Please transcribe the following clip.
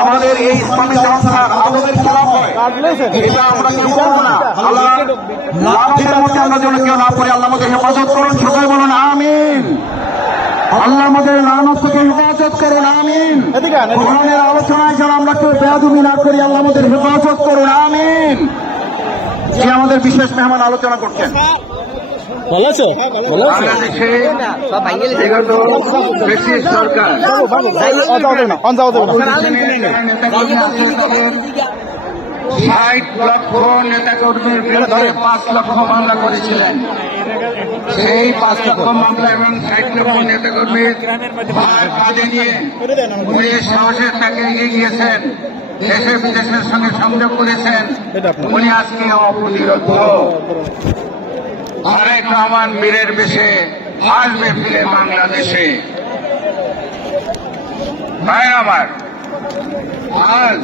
আমাদের এই ইসলামী সংস্থার আদবের খেলাফ হয়, এটা আমরা কেউ করবো না। আল্লাহ লাঠের মধ্যে আমরা যেন কেউ না পড়ি। আল্লাহ আমাদের হেফাজত করুন, সবাই বলুন আমিন। আল্লাহ আমাদের লানত থেকে হেফাজত করুন, আমিন। কোরআনের আলোচনায় যেন আমরা কেউ বেয়াদবি না করি, আল্লাহ আমাদের হেফাজত করুন, আমিন। যে আমাদের বিশেষ মেহমান আলোচনা করছেন সরকার 60 লক্ষ নেতাকর্মীর বিরুদ্ধে 5 লক্ষ মামলা করেছিলেন। সেই 5 লক্ষ মামলা এবং 60 লক্ষ নেতাকর্মীর কাঁধে নিয়ে উনি সাহসের তাকে এগিয়ে গিয়েছেন, দেশে বিদেশের সঙ্গে সংযোগ করেছেন। উনি আজকে অপ্রতিরোধ তারেক রহমান বীরের বেশে আসবে ফিরে বাংলাদেশে। ভাই আমার আজ